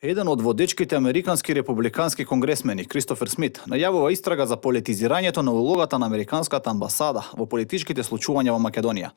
Еден од водечките американски републикански конгресмени, Кристофер Смит, најавува истрага за политизирањето на улогата на американската амбасада во политичките случувања во Македонија.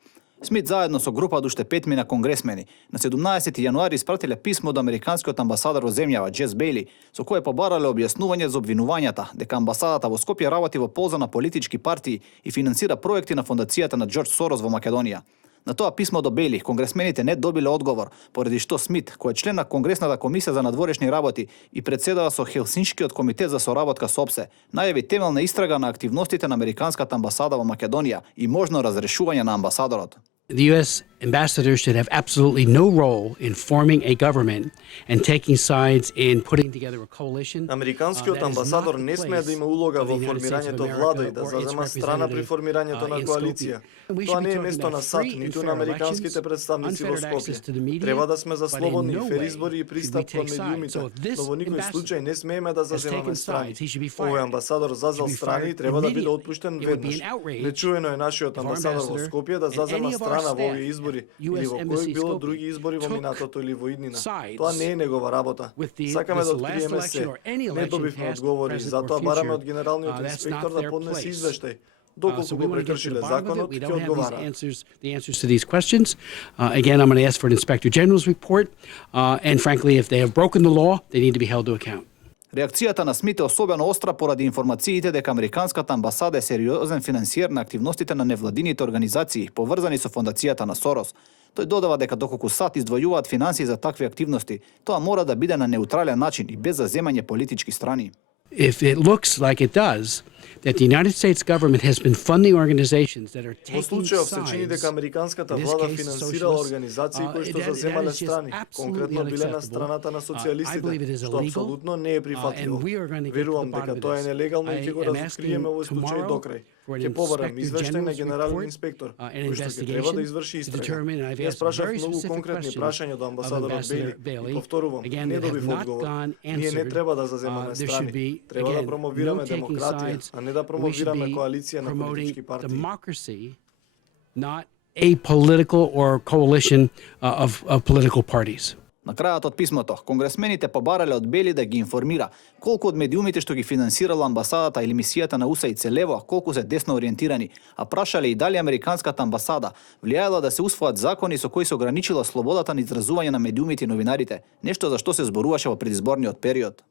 Смит заедно со група од уште 5 конгресмени на 17 јануари испратиле писмо до американскиот амбасадор во земјава Джес Бејли, со кое побарале објаснување за обвинувањата дека амбасадата во Скопје работи во полза на политички партии и финансира проекти на фондацијата на Џорџ Сорос во Македонија. На тоа писмо до Бејли, конгресмените не добиле одговор, поради што Смит, кој е член на Конгресната комисија за надворешни работи и председава со Хелсиншкиот комитет за соработка со ОПСЕ, најави темелна истрага на активностите на американската амбасада во Македонија и можно разрешување на амбасадорот. The U.S. ambassador should have absolutely no role in forming a government and taking sides in putting together a coalition. Американскиот амбасадор не смее да има улога во формирањето влада и да зазема страна при формирањето на коалиција. Тоа не е место на САД, ниту на американските представници во Скопје. Треба да сме за слободни и фер избори и пристап кон медиумите, но во никој случај не смееме да заземаме страни. Овој амбасадор зазел страни и треба да биде отпуштен веднаш. Нечуено е нашиот амбасадор во Скопје да зазема страна во овие избори или во кои било други избори во минатото или во иднина. Тоа не е негова работа. Сакаме да откриеме се. Не добивме одговори, затоа бараме од генералниот инспектор да поднесе извештај. Доколку го прекршиле законот, ќе одговара. The answers to these questions. Again, I'm going to ask for an Inspector General's report. And frankly, if they have broken the law, they need to be held to account. Реакцијата на Смит е особено остра поради информациите дека американската амбасада е сериозен финансиер на активностите на невладините организации поврзани со фондацијата на Сорос. Тој додава дека доколку САД издвојуваат финансии за такви активности, тоа мора да биде на неутрален начин и без заземање политички страни. If it looks like it does, that the United States government has been funding organizations that are taking Во случајов се чини sides, дека американската влада финансирала организации кои што заземале страни, конкретно биле на страната на социјалистите, што апсолутно не е прифатливо. Верувам дека тоа е нелегално и ќе го разоткриеме овој случај докрај. Ќе побарам извештај на генерален инспектор, кој што ќе треба да изврши истрага. Јас прашав многу конкретни прашања до амбасадорот Бејли и повторувам, не добив одговор. Ние не треба да заземаме страни. Треба да промовираме демократија, а не да промовираме коалиција на политички партии. Not a political or coalition of political parties. На крајот од писмото, конгресмените побарале од Бејли да ги информира колку од медиумите што ги финансирала амбасадата или мисијата на УСАИД се лево, колку се десно ориентирани, а прашале и дали американската амбасада влијаела да се усвојат закони со кои се ограничила слободата на изразување на медиумите и новинарите, нешто за што се зборуваше во предизборниот период.